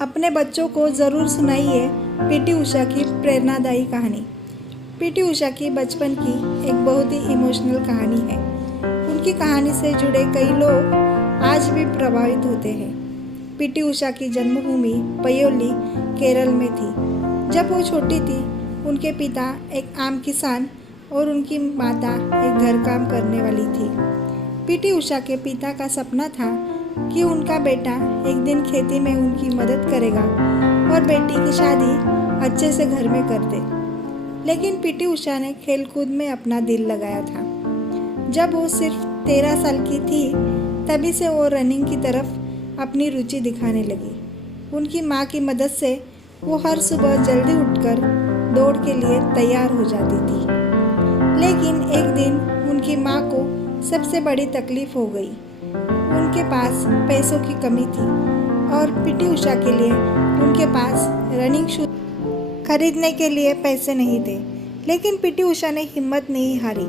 अपने बच्चों को ज़रूर सुनाइए पीटी उषा की प्रेरणादायी कहानी। पीटी उषा की बचपन की एक बहुत ही इमोशनल कहानी है। उनकी कहानी से जुड़े कई लोग आज भी प्रभावित होते हैं। पीटी उषा की जन्मभूमि पयोली, केरल में थी। जब वो छोटी थी, उनके पिता एक आम किसान और उनकी माता एक घर काम करने वाली थी। पीटी उषा के पिता का सपना था कि उनका बेटा एक दिन खेती में उनकी मदद करेगा और बेटी की शादी अच्छे से घर में कर दे। लेकिन पीटी उषा ने खेलकूद में अपना दिल लगाया था। जब वो सिर्फ 13 साल की थी, तभी से वो रनिंग की तरफ अपनी रुचि दिखाने लगी। उनकी माँ की मदद से वो हर सुबह जल्दी उठकर दौड़ के लिए तैयार हो जाती थी। लेकिन एक दिन उनकी माँ को सबसे बड़ी तकलीफ हो गई। उनके पास पैसों की कमी थी और पीटी उषा के लिए उनके पास रनिंग शूज खरीदने के लिए पैसे नहीं थे। लेकिन पीटी उषा ने हिम्मत नहीं हारी।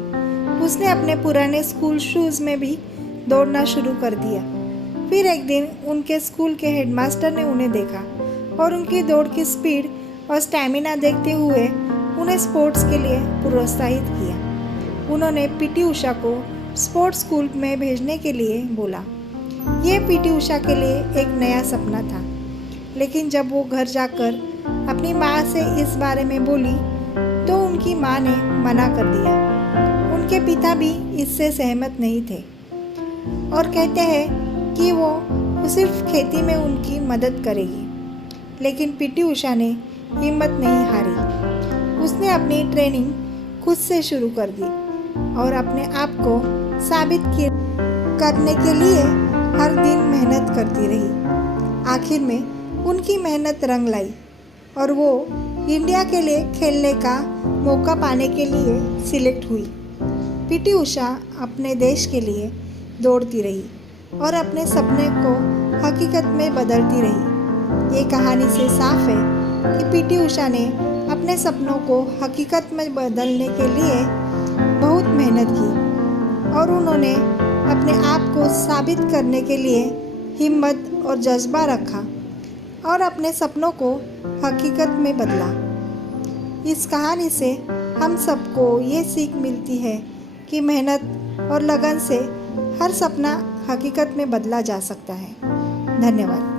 उसने अपने पुराने स्कूल शूज़ में भी दौड़ना शुरू कर दिया। फिर एक दिन उनके स्कूल के हेडमास्टर ने उन्हें देखा और उनकी दौड़ की स्पीड और स्टैमिना देखते हुए उन्हें स्पोर्ट्स के लिए प्रोत्साहित किया। उन्होंने पीटी उषा को स्पोर्ट्स स्कूल में भेजने के लिए बोला। यह पीटी उषा के लिए एक नया सपना था। लेकिन जब वो घर जाकर अपनी माँ से इस बारे में बोली तो उनकी माँ ने मना कर दिया। उनके पिता भी इससे सहमत नहीं थे और कहते हैं कि वो सिर्फ खेती में उनकी मदद करेगी। लेकिन पीटी उषा ने हिम्मत नहीं हारी। उसने अपनी ट्रेनिंग खुद से शुरू कर दी और अपने आप को साबित करने के लिए हर दिन मेहनत करती रही। आखिर में उनकी मेहनत रंग लाई और वो इंडिया के लिए खेलने का मौका पाने के लिए सिलेक्ट हुई। पीटी उषा अपने देश के लिए दौड़ती रही और अपने सपने को हकीकत में बदलती रही। ये कहानी से साफ है कि पीटी उषा ने अपने सपनों को हकीकत में बदलने के लिए बहुत मेहनत की और उन्होंने अपने आप को साबित करने के लिए हिम्मत और जज्बा रखा और अपने सपनों को हकीकत में बदला। इस कहानी से हम सबको ये सीख मिलती है कि मेहनत और लगन से हर सपना हकीकत में बदला जा सकता है। धन्यवाद।